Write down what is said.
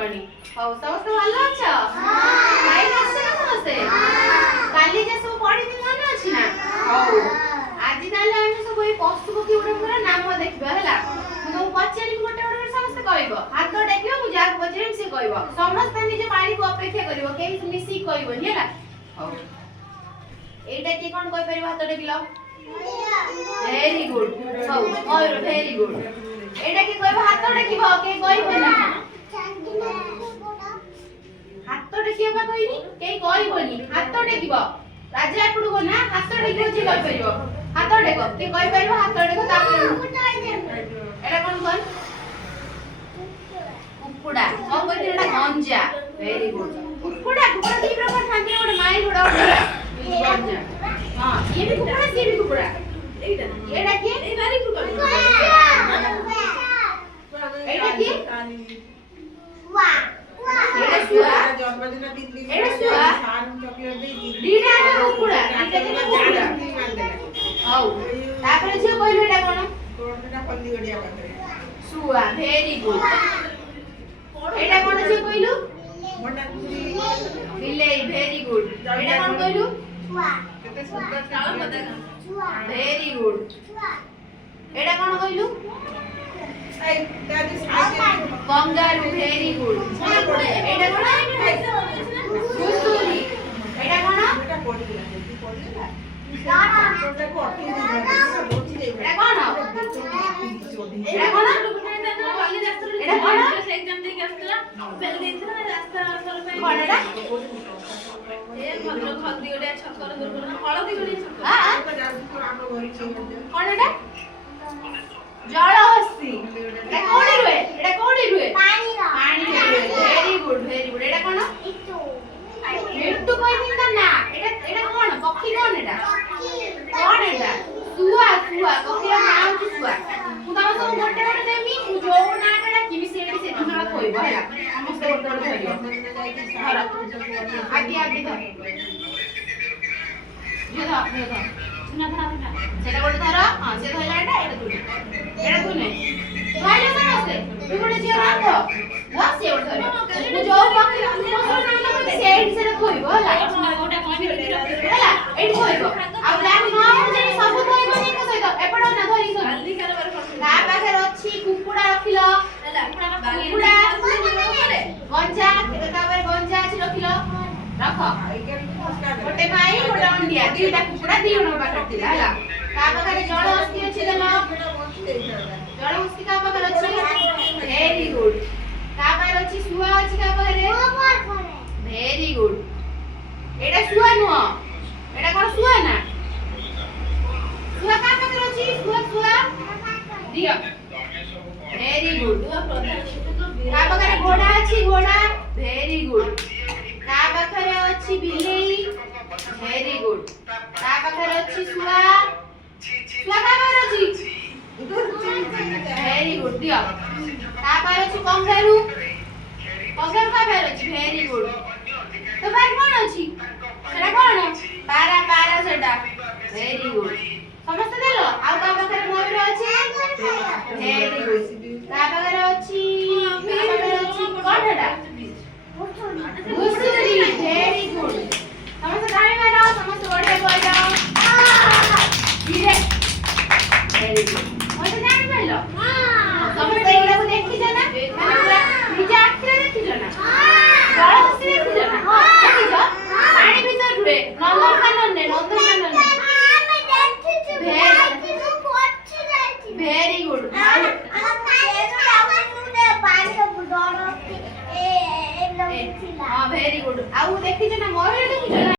morning how समस्त ভালো আছো লাইন আসছে না সমস্তে কালি যে সব পড়ি দিন মনে আছে না হাউ আজি তাহলে আমি সব এই পশু পক্ষী গুড়ার নাম দেখবা হেলা ମୁଁ ପଚାରି ଗୋଟେ ଗୋଟେ ସମସ୍ତେ କହିବ ହାତ ଡାକିବ ମୁଁ ଯାହାକୁ ପଚାରିବି ସେ କହିବ ସମସ୍ତେ ନିଜ ପାଳିକୁ ଅପେକ୍ଷା କରିବ କେହି ମିଶି କହିବନି ହେଲା ହଉ ଏଇଟା କିଏ କଣ କହି ପାରିବ ହାତ ଡାକିଲ ଭେରି ଗୁଡ୍ ହଉ ମୟୁର ଭେରି ଗୁଡ୍ ଏଇଟା କିଏ କହିବ ହାତ ଡାକିବ କେହି କହିବନି ହାତ ଡାକିବ ବା କହିନି କେହି କହିବନି ହାତ ଡାକିବ ରାଜା ଏପଟକୁ ନା ହାତ ଡାକିବ ଯିଏ କହିପାରିବ ହାତ ଡାକ କିଏ କହିପାରିବ ହାତ ଡାକ ତାପରେ এটা কোন কোন কুকুড়া কোন কইতে এটা গঞ্জা ভেরি গুড কুকুড়া কুকুড়া কি প্রকার থাকে ওটা মাইল ওটা গঞ্জা हां ये भी कुकुड़ा এইটা এটা কি এই বাড়ি কুকুড়া এইটা কি ওয়া এটা শুয়া জন্মদিন দিন দিন এটা শুয়া সান চকলেট দেই দিটা কুকুড়া দিটা কুকুড়া হও তারপরে যে কইলো এটা কোন কোনটা ফল্লি গড়িয়া পারে শুয়া ভেরি গুড এটা কোন যে কইলো মোটা বিলেই ভেরি গুড এটা কোন কইলো শুয়া কেতে সুন্দর চাল পতাকা শুয়া ভেরি গুড এটা কোন কইলো এই দাদি সাইকেল কঙ্গারু ভেরি গুড এটা কোন সুসুরি এটা কোন এটা পড়িলা পড়িলা দাদা ওটা কটি দিলা বচি দেই এটা কোন এটা কোন এটা কোন এক্সাম দিয়ে আসছিলা ফেল দিয়েছিল না রাস্তা চলে পাই কোনটা এ ভদ্র হলদি ওটা ছকর দুর্ঘটনা হলদি ওটা ছকর হ্যাঁ কোনটা জলহস্তি এটা কোড়ি রুয়ে পানি রুয়ে ভেরি গুড এটা কোন একটু কই দিন না এটা কোন পক্ষী কোন এটা কোন এটা শুয়া পক্ষীর নাম কি শুয়া ମୁଁ ତମ ସବୁ ଗୋଟେ ଗୋଟେ ଦେମି ମୁଁ ଯୋଉ ନାଟା ଡାକିବି ସେଇଠି ସେ ଦିନ କହିବ ହେଲା ସମସ୍ତେ ଗୋଟେ ଗୋଟେ ଧରିବ ଧର ଆଗେ ଧର ସୁନା ସେଟା ଗୋଟେ ଧର ହଁ ସେ ଧଇଲା ଏଟା ତୁ ନେ ଧଇଲେ ସମସ୍ତେ ତୁ ଗୋଟେ ଝିଅ ରାଖ ସେ ଗୋଟେ ଧରିବ ମୁଁ ଯୋଉ ପକ୍ଷୀ ନାମ ଲଗେଇବି ସେଇଠି ସେଟା କହିବ ହେଲା ହେଲା ଏଇଠି କହିବ ଆଉ ଲାଇନ୍ ନ ହଉଛି ସବୁ କହିବ ଏକ ସହିତ ଏପଟ ନା ଧରି ତା ପାଖରେ ଅଛି କୁକୁଡ଼ା ରଖିଲ ହେଲା କୁକୁଡ଼ା ଗଞ୍ଜା ତାପରେ ଗଞ୍ଜା ଅଛି ରଖିଲ ରଖ ଗୋଟେ ଭାଇ ଗୋଟେ ଅଣ୍ଡିଆ ଦିଟା କୁକୁଡ଼ା ଦି ଜଣ ପାଖରେ ଥିଲା ହେଲା ତା ପାଖରେ ଜଳହସ୍ତି ଅଛି ଦେଲ ଜଳହସ୍ତି ତା ପାଖରେ ଅଛି ଭେରି ଗୁଡ୍ ତା ପାଖରେ ଅଛି ଶୁଆ ଅଛି ତା ପାଖରେ ଭେରି ଗୁଡ୍ ଏଟା ଶୁଆ ନୁହଁ ଏଟା କଣ ଶୁଆ ନା ଶୁଆ କା ପାଖରେ ଅଛି ଶୁଆ ଦିଅ ଭେରି ଗୁଡ୍ ତା ପାଖରେ ଘୋଡା ଅଛି ଘୋଡା ଭେରି ଗୁଡ୍ ତା ପାଖରେ ଅଛି ବିଲେଇ ଭେରି ଗୁଡ୍ ତା ପାଖରେ ଅଛି ଶୁଆ କା ପାଖରେ ଅଛି ଭେରି ଗୁଡ୍ ଦିଅ ତା ପାଖରେ ଅଛି କଙ୍ଗାରୁ କା ପାଖରେ ଅଛି ଭେରି ଗୁଡ୍ ତ ପାଖରେ କଣ ଅଛି ସେଟା କଣ ପାରା ସେଟା ଭେରି ଗୁଡ୍ ସମସ୍ତେ ଦେଲ ଆଉ ତା ପାଖରେ ମୟୁର ଅଛି ଭେରି ଗୁଡ୍ ତା ପାଖରେ ଅଛି କଣ ସେଟା ଘୁଷୁରୀ ଭେରି ଗୁଡ୍ ସମସ୍ତେ ତାଳି ମାର ସମସ୍ତେ ବଢିଆ କହିଯାଅ ଧୀରେ ଭେରି ଗୁଡ୍ ମତେ ଜାଣିପାରିଲ ସମସ୍ତେ ଏଗୁଡାକୁ ଦେଖିଛ ନା ନିଜ ଆଖିରେ ଦେଖିଛ ନା ଜଳହସ୍ତି ଦେଖିଛ ନା ଦେଖିଛ ପାଣି ଭିତରେ ରୁହେ ନନ୍ଦନକାନନରେ ଭେରି ଗୁଡ୍ ହଁ ଭେରି ଗୁଡ୍ ଆଉ ଦେଖିଛ ନା ମୟୁର ଦେଖିଛ ନା